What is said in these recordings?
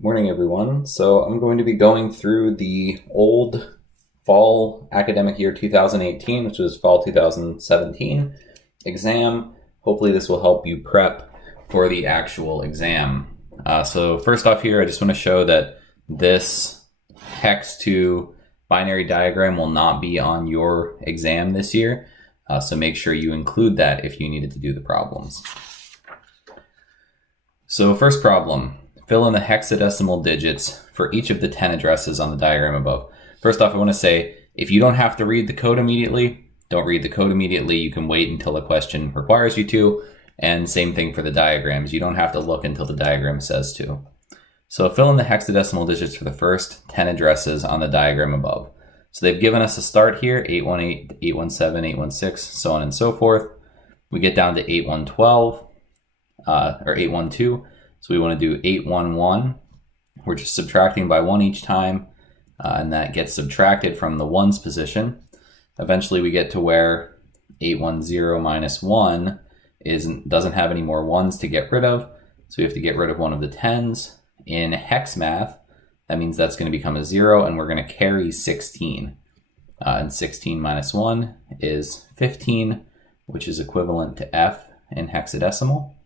Good morning, everyone. So I'm going to be going through the old fall academic year 2018, which was fall 2017 exam. Hopefully this will help you prep for the actual exam. So first off here, I just want to show that this hex to binary diagram will not be on your exam this year. So make sure you include that if you needed to do the problems. So first problem. Fill in the hexadecimal digits for each of the 10 addresses on the diagram above. First off, I want to say, if you don't have to read the code immediately, don't read the code immediately. You can wait until the question requires you to. And same thing for the diagrams. You don't have to look until the diagram says to. So fill in the hexadecimal digits for the first 10 addresses on the diagram above. So they've given us a start here, 818, 817, 816, so on and so forth. We get down to 8112, or 812. So we want to do 811. We're just subtracting by 1 each time, and that gets subtracted from the ones position. Eventually we get to where 810 minus 1 doesn't have any more ones to get rid of, so we have to get rid of one of the 10s. In hex math, that means that's going to become a 0, and we're going to carry 16. And 16 minus 1 is 15, which is equivalent to F in hexadecimal.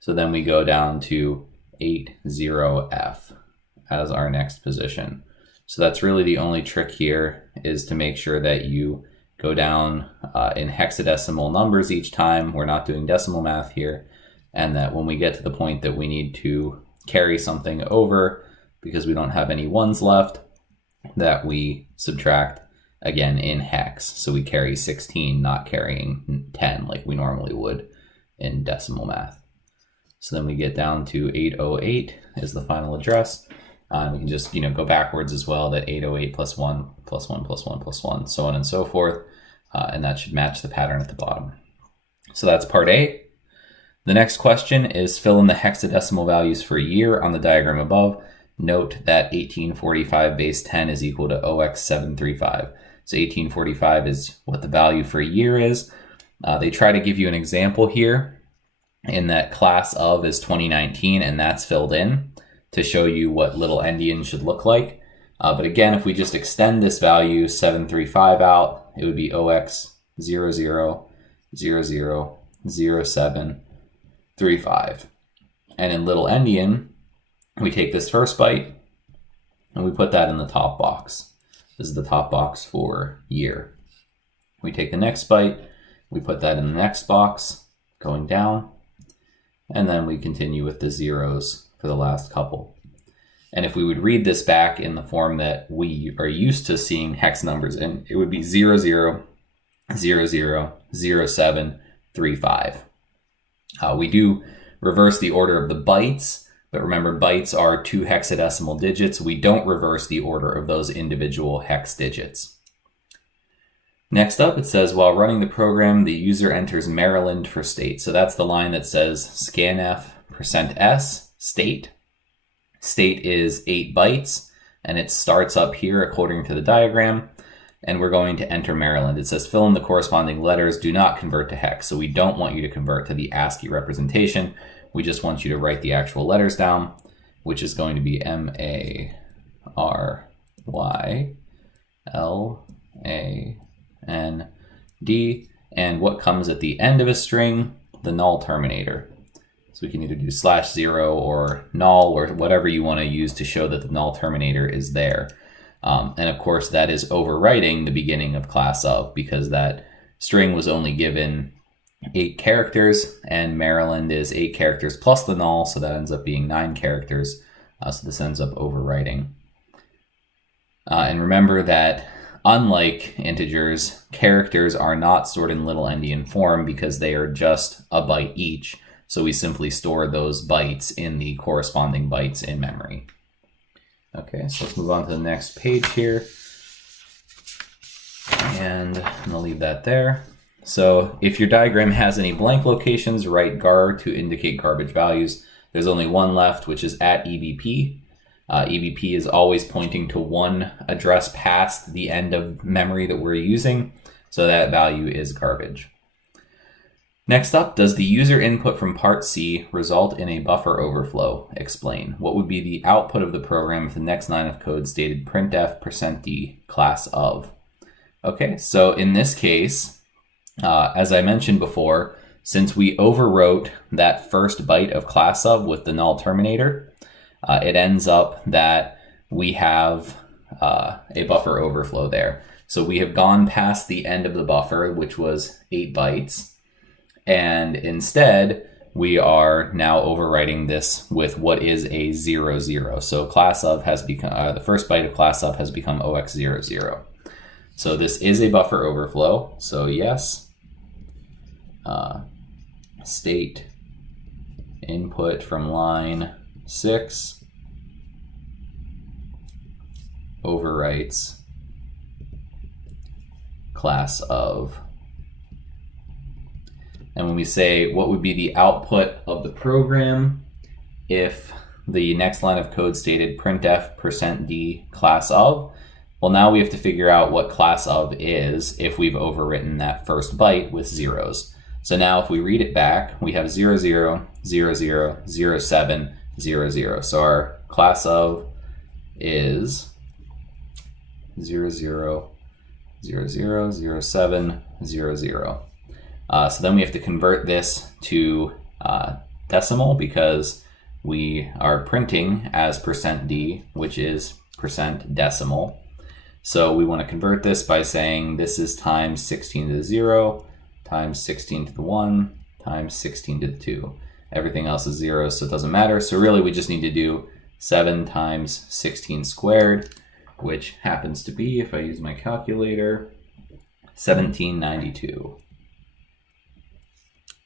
So then we go down to 80F as our next position. So that's really the only trick here, is to make sure that you go down in hexadecimal numbers each time. We're not doing decimal math here. And that when we get to the point that we need to carry something over because we don't have any ones left, that we subtract again in hex. So we carry 16, not carrying 10 like we normally would in decimal math. So then we get down to 808 is the final address. We can just go backwards as well, that 808 plus 1 plus 1 plus 1 plus 1, so on and so forth. And that should match the pattern at the bottom. So that's part A. The next question is fill in the hexadecimal values for a year on the diagram above. Note that 1845 base 10 is equal to OX735. So 1845 is what the value for a year is. They try to give you an example here, in that class of is 2019, and that's filled in to show you what little endian should look like. But again, if we just extend this value 735 out, it would be OX00000735. And in little endian, we take this first byte and we put that in the top box. This is the top box for year. We take the next byte, we put that in the next box, going down. And then we continue with the zeros for the last couple. And if we would read this back in the form that we are used to seeing hex numbers in, it would be 00000735. We do reverse the order of the bytes, but remember, bytes are 2 hexadecimal digits. We don't reverse the order of those individual hex digits. Next up, it says, while running the program, the user enters Maryland for state. So that's the line that says scanf %s state. State is 8 bytes, and it starts up here according to the diagram, and we're going to enter Maryland. It says fill in the corresponding letters, do not convert to hex. So we don't want you to convert to the ASCII representation. We just want you to write the actual letters down, which is going to be MARYLAND, and what comes at the end of a string, the null terminator. So we can either do /0 or null, or whatever you want to use to show that the null terminator is there. And of course, that is overwriting the beginning of class of, because that string was only given 8 characters, and Maryland is 8 characters plus the null, so that ends up being 9 characters. So this ends up overwriting. And remember that unlike integers, characters are not stored in little endian form because they are just a byte each. So we simply store those bytes in the corresponding bytes in memory. Okay, so let's move on to the next page here. And I'm gonna leave that there. So if your diagram has any blank locations, write gar to indicate garbage values. There's only one left, which is at EBP. EBP is always pointing to one address past the end of memory that we're using, so that value is garbage. Next up, does the user input from part C result in a buffer overflow? Explain. What would be the output of the program if the next line of code stated printf%d class of? Okay, so in this case, as I mentioned before, since we overwrote that first byte of class of with the null terminator, it ends up that we have a buffer overflow there. So we have gone past the end of the buffer, which was 8 bytes. And instead, we are now overwriting this with what is a 00. So class of has become, the first byte of class of has become OX00. So this is a buffer overflow. So yes, state input from line 6 overwrites class of. And when we say what would be the output of the program if the next line of code stated printf%d class of, well, now we have to figure out what class of is if we've overwritten that first byte with zeros. So now if we read it back, we have 00, 00, 07, 00. So our class of is 00, 00, 07, 00. So then we have to convert this to decimal because we are printing as %d, which is %decimal. So we want to convert this by saying this is times 16 to the 0, times 16 to the 1, times 16 to the 2. Everything else is zeros, so it doesn't matter. So really we just need to do 7 times 16 squared, which happens to be, if I use my calculator, 1792.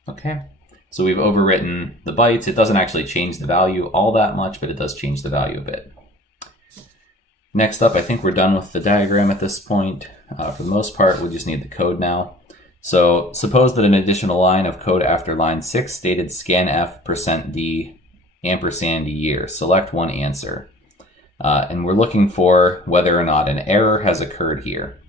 Okay, so we've overwritten the bytes. It doesn't actually change the value all that much, but it does change the value a bit. Next up, I think we're done with the diagram at this point. For the most part, we just need the code now. So suppose that an additional line of code after line 6 stated scanf%d ampersand year. Select one answer. And we're looking for whether or not an error has occurred here.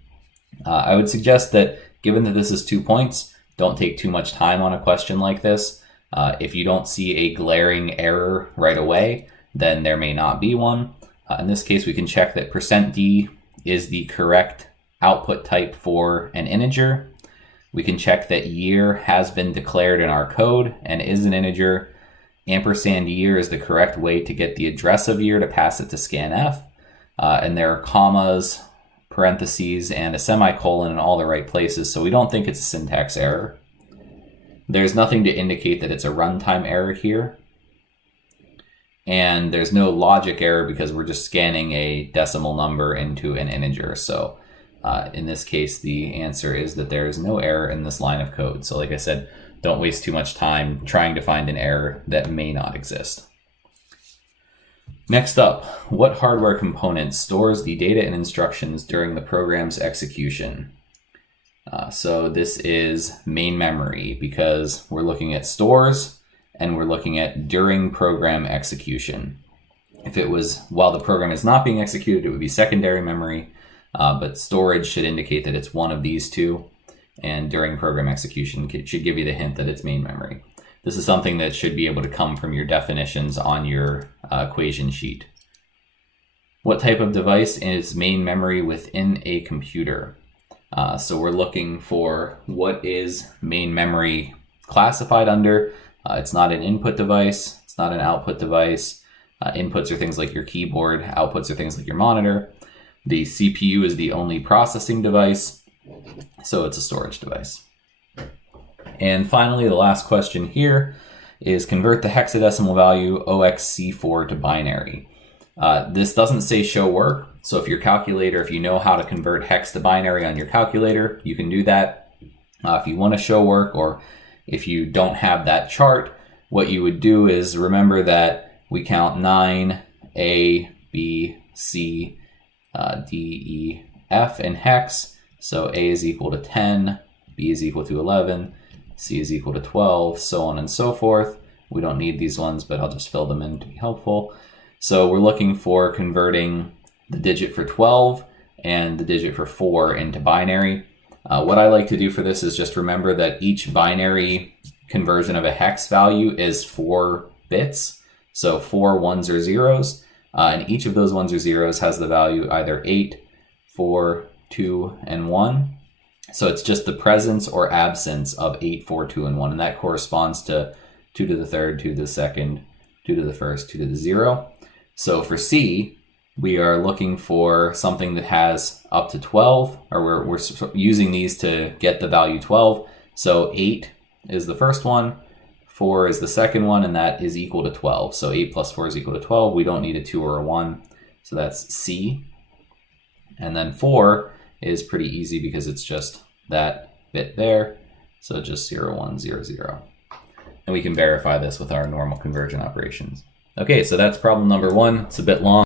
I would suggest that given that this is 2 points, don't take too much time on a question like this. If you don't see a glaring error right away, then there may not be one. In this case, we can check that %d is the correct output type for an integer. We can check that year has been declared in our code and is an integer. Ampersand year is the correct way to get the address of year to pass it to scanf. And there are commas, parentheses, and a semicolon in all the right places, so we don't think it's a syntax error. There's nothing to indicate that it's a runtime error here. And there's no logic error because we're just scanning a decimal number into an integer. So in this case, the answer is that there is no error in this line of code. So like I said, don't waste too much time trying to find an error that may not exist. Next up, what hardware component stores the data and instructions during the program's execution? So this is main memory because we're looking at stores and we're looking at during program execution. If it was while the program is not being executed, it would be secondary memory, but storage should indicate that it's one of these two, and during program execution it should give you the hint that it's main memory. This is something that should be able to come from your definitions on your equation sheet. What type of device is main memory within a computer? So we're looking for what is main memory classified under. It's not an input device. It's not an output device. Inputs are things like your keyboard. Outputs are things like your monitor. The CPU is the only processing device, so it's a storage device. And finally, the last question here is convert the hexadecimal value OXC4 to binary. This doesn't say show work, so if your calculator, if you know how to convert hex to binary on your calculator, you can do that. If you want to show work, or if you don't have that chart, what you would do is remember that we count 9, A, B, C, D, E, F in hex. So A is equal to 10, B is equal to 11, C is equal to 12, so on and so forth. We don't need these ones, but I'll just fill them in to be helpful. So we're looking for converting the digit for 12 and the digit for 4 into binary. What I like to do for this is just remember that each binary conversion of a hex value is 4 bits. So 4 ones or zeros. And each of those ones or zeros has the value either 8, 4, 2, and 1. So it's just the presence or absence of 8, 4, 2, and 1. And that corresponds to 2 to the third, 2 to the second, 2 to the first, 2 to the 0. So for C, we are looking for something that has up to 12, or we're using these to get the value 12. So 8 is the first one, 4 is the second one, and that is equal to 12. So 8 plus 4 is equal to 12. We don't need a 2 or a 1. So that's C. And then 4 is pretty easy because it's just that bit there. So just 0, 1, 0, 0. And we can verify this with our normal conversion operations. Okay, so that's problem number 1. It's a bit long.